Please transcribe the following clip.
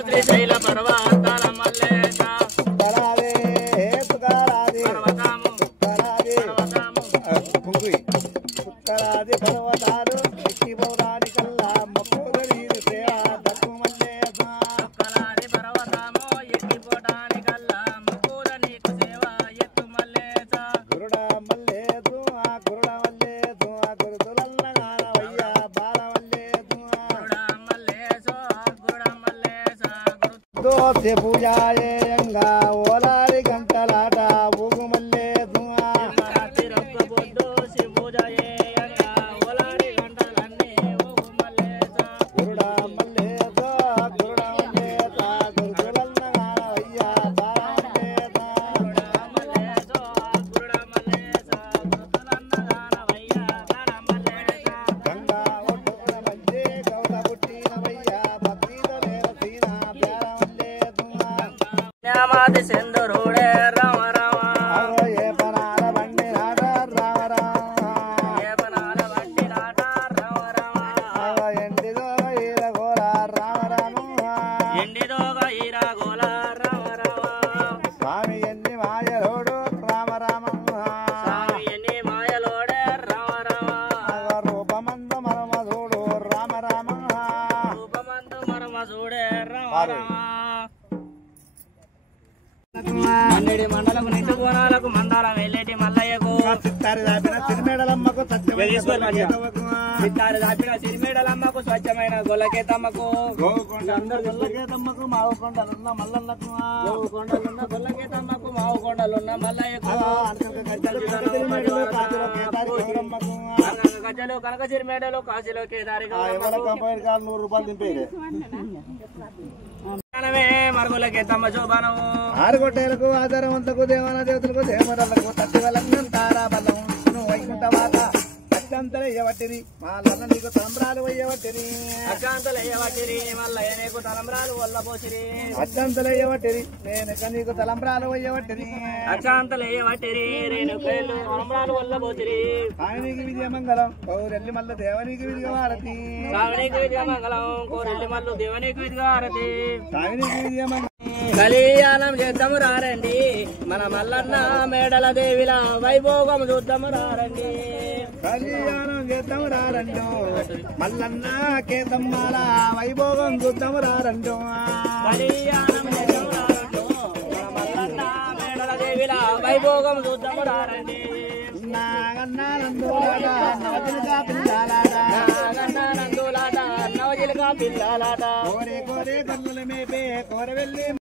శ్రీశైల పర్వతాల మల్లేశ కరాదే తుకారాది పర్వతము కరాది పర్వతము కుంకుయి తుకారాది పర్వతాలు ఎక్కి పౌరాణికల్లా మొక్కుదరి సేవ దక్కు మల్లేశ కలాది పర్వతము ఎక్కిపోటానికల్లా ముక్కుద నీకు సేవ ఎత్తు మల్లేశ గురుడ మల్లేదు ఆ గురుడ మల్లేదు ఆ గురుతులన్నగానవయ్య బాల మల్లేదు గురుడ మల్లేశ దోసె పూజాయేయంగా ఓలారి గంటలాట ఊగు మల్లేదు రాత్రి రొక్క పొద్దు శివూజయేయంగా ఓలాడి గంటలన్నీ ఊగు మల్లేశ గురుడ మల్లేదు గురుడ మల్లేద గురుతులన్నగానవయ్య బాల మల్లేదు గంగా ఒడ్డున మధ్య గౌడ పుట్టినవయ్య భక్తిదలేర సీన ప్యార మల్లేదు న్యామాది సింధురుడే రామ రామ అగో ఏ పనాల బండి నాట రామ రామ ఏపనాల వంటి నాట రామ రామ అగో ఎండిదో ఈల గోల రామ రామ ఎండిదోగ ఈరాగోల రామ రామ స్వామి ఎన్ని మాయలోడు రామ రామ స్వామి ఎన్ని మాయలోడే రామ రామ అగో రూపమంద మరమధుడు రామ రామ రూపమందు మరమ చూడే రామ రామ మన్నెడి మండలకు నిండు బోనాలకు మందారం వెళ్ళేటి మల్లయ్యకు చిత్తారి దాపిన తిరుమేడలమ్మకు చిత్తారు దాపిన సిరిమేడలమ్మకు స్వచ్ఛమైన గొల్లకేతమ్మకు గోవుకొండ అందరు గొల్లకేతమ్మకు మావుకొండలున్న మల్లన్నకు కొండలున్న గొల్లకేతమ్మకు మావు కొండలున్న మల్లయ్యకు గజ్జలు కనక సిరిమేడలు కాశీలో కేదారి ఎవరి కంపెనీ కాదు 100 రూపాయలు దింపేది మరుగులకేతమ్మ శోభనము ఆరుగొట్టేలకు ఆధారవంతకు దేవాల దేవతలకు దేవతలకు తట్టి వలంగం తారా బలం నువ్వు వైకుంఠ మాత అత్యంతలు అయ్యవట్టిరి మా లన్న నీకు తలంబ్రాలు అయ్యవట్టిరి అశాంతలు అయ్యవట్టిరి మల్లయ్య నీకు తలంబ్రాలు వల్ల పోసిరి అత్యంతలు అయ్యవట్టిరి నేనుక నీకు తలంబ్రాలు అయ్యవట్టిరి అశాంతలు అయ్యవట్టిరి రేణు కైలు తలంబ్రాలు వల్ల పోసిరి ఆయనకి విజయమంగళం పౌరెల్లి మల్ల దేవనికి విజయవారతి సావనికి విజయమంగళం కోరెల్లి మల్లు దేవునికి విధిగారతి సావినికి విజయమంగళం కళ్యాణం చేద్దాము రారండి మన మల్లన్న మేడల దేవిల వైభోగం చూద్దాము రారండి కళ్యాణం చేద్దాము రారండు మల్లన్న కేతమ్మాల వైభోగం చూద్దాము రారండు కళ్యాణం చేద్దాము రారండి మన మల్లన్న మేడల దేవిల వైభోగం చూద్దాము రారండి నాగన్నానందులాట నవతిలక పిల్లాలాట నందులాట నవజిలక పిల్లలాట కోరే కోరే కన్నుల మేపే కోరవెల్లి